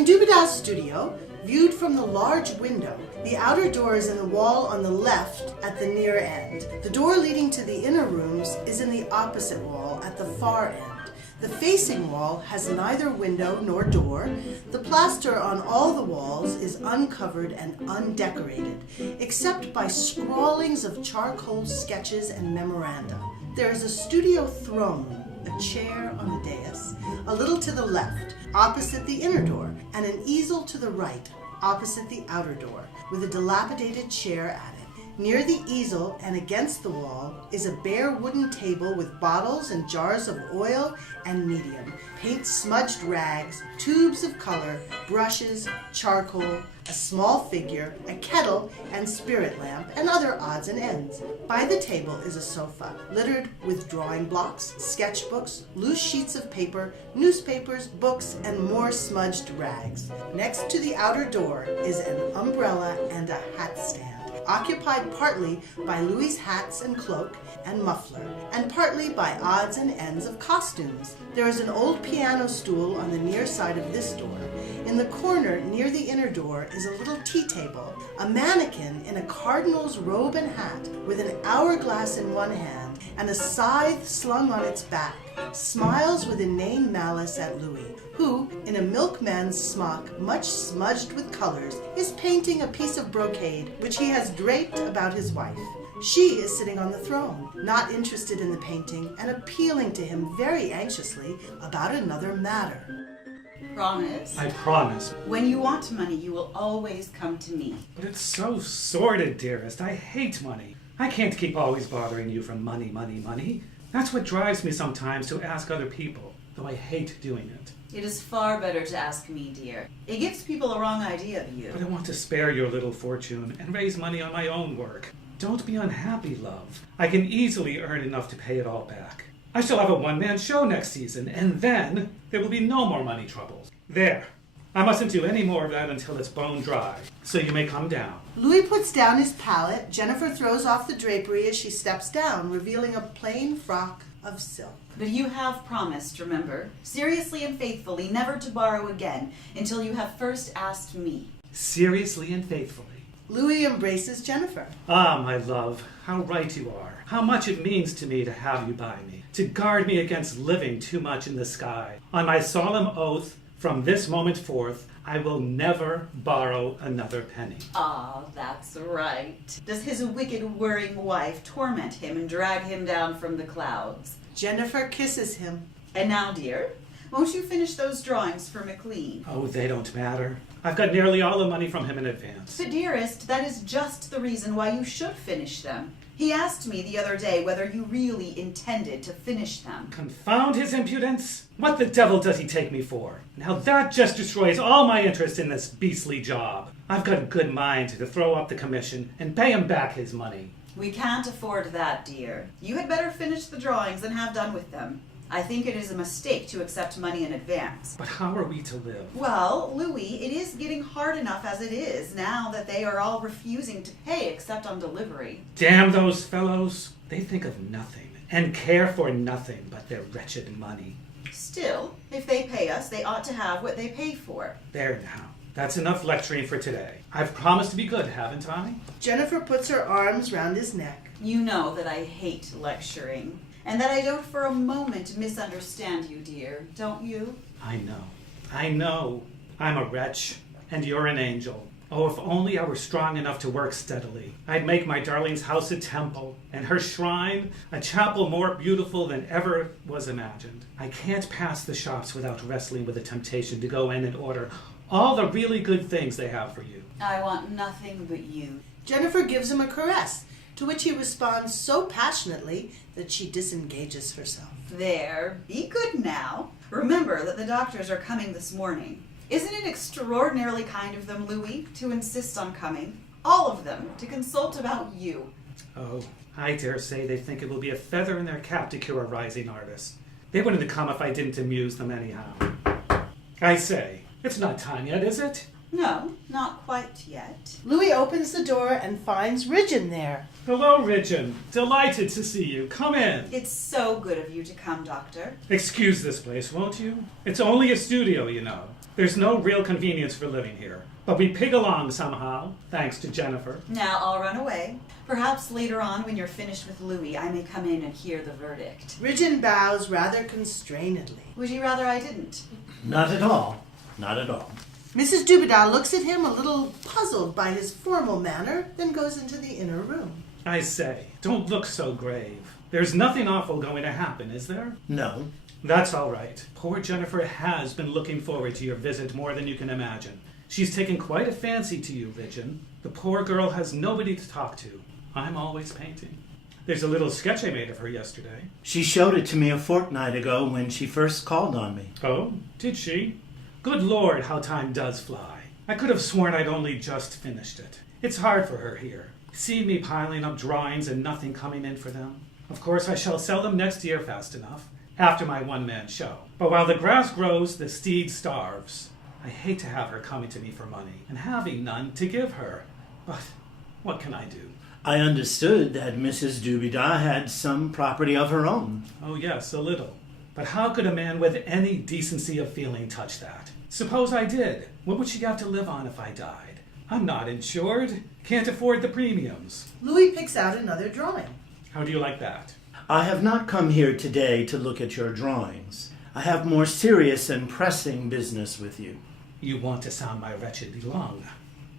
In Dubedat's studio, viewed from the large window, the outer door is in the wall on the left at the near end. The door leading to the inner rooms is in the opposite wall at the far end. The facing wall has neither window nor door. The plaster on all the walls is uncovered and undecorated, except by scrawlings of charcoal sketches and memoranda. There is a studio throne, a chair on a dais, a little to the left, opposite the inner door, and an easel to the right, opposite the outer door, with a dilapidated chair at it. Near the easel and against the wall is a bare wooden table with bottles and jars of oil and medium, paint-smudged rags, tubes of color, brushes, charcoal, a small figure, a kettle and spirit lamp, and other odds and ends. By the table is a sofa, littered with drawing blocks, sketchbooks, loose sheets of paper, newspapers, books, and more smudged rags. Next to the outer door is an umbrella and a hat stand, occupied partly by Louis's hats and cloak and muffler, and partly by odds and ends of costumes. There is an old piano stool on the near side of this door. In the corner near the inner door is a little tea table. A mannequin in a cardinal's robe and hat, with an hourglass in one hand and a scythe slung on its back, smiles with inane malice at Louis, who, in a milkman's smock much smudged with colors, is painting a piece of brocade which he has draped about his wife. She is sitting on the throne, not interested in the painting, and appealing to him very anxiously about another matter. Promise? I promise. When you want money, you will always come to me. But it's so sordid, dearest. I hate money. I can't keep always bothering you for money, money, money. That's what drives me sometimes to ask other people, though I hate doing it. It is far better to ask me, dear. It gives people a wrong idea of you. But I want to spare your little fortune and raise money on my own work. Don't be unhappy, love. I can easily earn enough to pay it all back. I shall have a one-man show next season, and then there will be no more money troubles. There. I mustn't do any more of that until it's bone dry, so you may come down. Louis puts down his palette. Jennifer throws off the drapery as she steps down, revealing a plain frock of silk. But you have promised, remember, seriously and faithfully, never to borrow again until you have first asked me. Seriously and faithfully. Louis embraces Jennifer. Ah, my love, how right you are. How much it means to me to have you by me, to guard me against living too much in the sky. On my solemn oath, from this moment forth, I will never borrow another penny. Ah, that's right. Does his wicked, whirring wife torment him and drag him down from the clouds? Jennifer kisses him. And now, dear, won't you finish those drawings for McLean? Oh, they don't matter. I've got nearly all the money from him in advance. But dearest, that is just the reason why you should finish them. He asked me the other day whether you really intended to finish them. Confound his impudence! What the devil does he take me for? Now that just destroys all my interest in this beastly job. I've got a good mind to throw up the commission and pay him back his money. We can't afford that, dear. You had better finish the drawings and have done with them. I think it is a mistake to accept money in advance. But how are we to live? Well, Louis, it is getting hard enough as it is, now that they are all refusing to pay except on delivery. Damn those fellows! They think of nothing and care for nothing but their wretched money. Still, if they pay us, they ought to have what they pay for. There now. That's enough lecturing for today. I've promised to be good, haven't I? Jennifer puts her arms round his neck. You know that I hate lecturing. And that I don't for a moment misunderstand you, dear, don't you? I know. I'm a wretch, and you're an angel. Oh, if only I were strong enough to work steadily. I'd make my darling's house a temple, and her shrine a chapel more beautiful than ever was imagined. I can't pass the shops without wrestling with the temptation to go in and order all the really good things they have for you. I want nothing but you. Jennifer gives him a caress, to which he responds so passionately that she disengages herself. There, be good now. Remember that the doctors are coming this morning. Isn't it extraordinarily kind of them, Louis, to insist on coming? All of them, to consult about you. Oh, I dare say they think it will be a feather in their cap to cure a rising artist. They wouldn't have come if I didn't amuse them anyhow. I say, it's not time yet, is it? No, not quite yet. Louis opens the door and finds Ridgeon there. Hello, Ridgeon. Delighted to see you. Come in. It's so good of you to come, Doctor. Excuse this place, won't you? It's only a studio, you know. There's no real convenience for living here, but we pig along somehow, thanks to Jennifer. Now I'll run away. Perhaps later on, when you're finished with Louis, I may come in and hear the verdict. Ridgeon bows rather constrainedly. Would you rather I didn't? Not at all. Not at all. Mrs. Dubedat looks at him a little puzzled by his formal manner, then goes into the inner room. I say, don't look so grave. There's nothing awful going to happen, is there? No. That's all right. Poor Jennifer has been looking forward to your visit more than you can imagine. She's taken quite a fancy to you, Ridgeon. The poor girl has nobody to talk to. I'm always painting. There's a little sketch I made of her yesterday. She showed it to me a fortnight ago when she first called on me. Oh, did she? Good Lord, how time does fly. I could have sworn I'd only just finished it. It's hard for her here. See me piling up drawings and nothing coming in for them. Of course, I shall sell them next year fast enough, after my one-man show. But while the grass grows, the steed starves. I hate to have her coming to me for money, and having none to give her. But what can I do? I understood that Mrs. Dubedat had some property of her own. Oh yes, a little. But how could a man with any decency of feeling touch that? Suppose I did. What would she have to live on if I died? I'm not insured. Can't afford the premiums. Louis picks out another drawing. How do you like that? I have not come here today to look at your drawings. I have more serious and pressing business with you. You want to sound my wretched lung.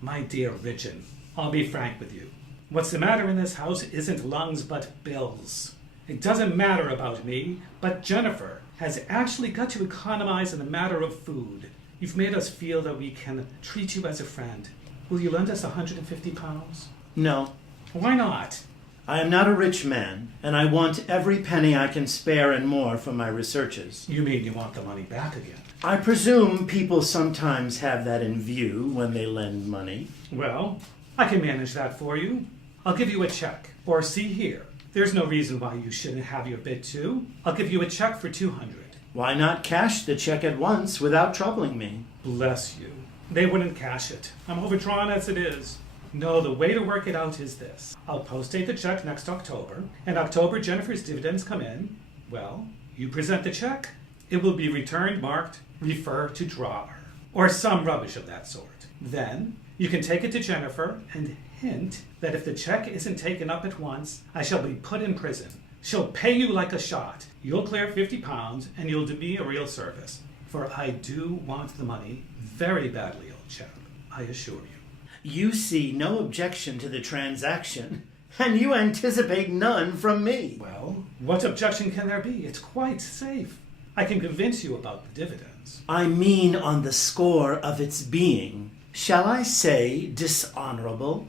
My dear Ridgeon, I'll be frank with you. What's the matter in this house isn't lungs but bills. It doesn't matter about me, but Jennifer has actually got to economize in the matter of food. You've made us feel that we can treat you as a friend. Will you lend us £150? No, Why not? I am not a rich man, and I want every penny I can spare and more for my researches. You mean you want the money back again? I presume people sometimes have that in view when they lend money. Well, I can manage that for you. I'll give you a check. Or see here. There's no reason why you shouldn't have your bit too. I'll give you a check for $200. Why not cash the check at once without troubling me? Bless you. They wouldn't cash it. I'm overdrawn as it is. No, the way to work it out is this. I'll post-date the check next October. In October, Jennifer's dividends come in. Well, you present the check. It will be returned marked, refer to drawer, or some rubbish of that sort. Then, you can take it to Jennifer and hint that if the check isn't taken up at once, I shall be put in prison. She'll pay you like a shot. You'll clear £50 and you'll do me a real service. For I do want the money very badly, old chap, I assure you. You see no objection to the transaction, and you anticipate none from me. Well, what objection can there be? It's quite safe. I can convince you about the dividends. I mean on the score of its being, shall I say dishonorable?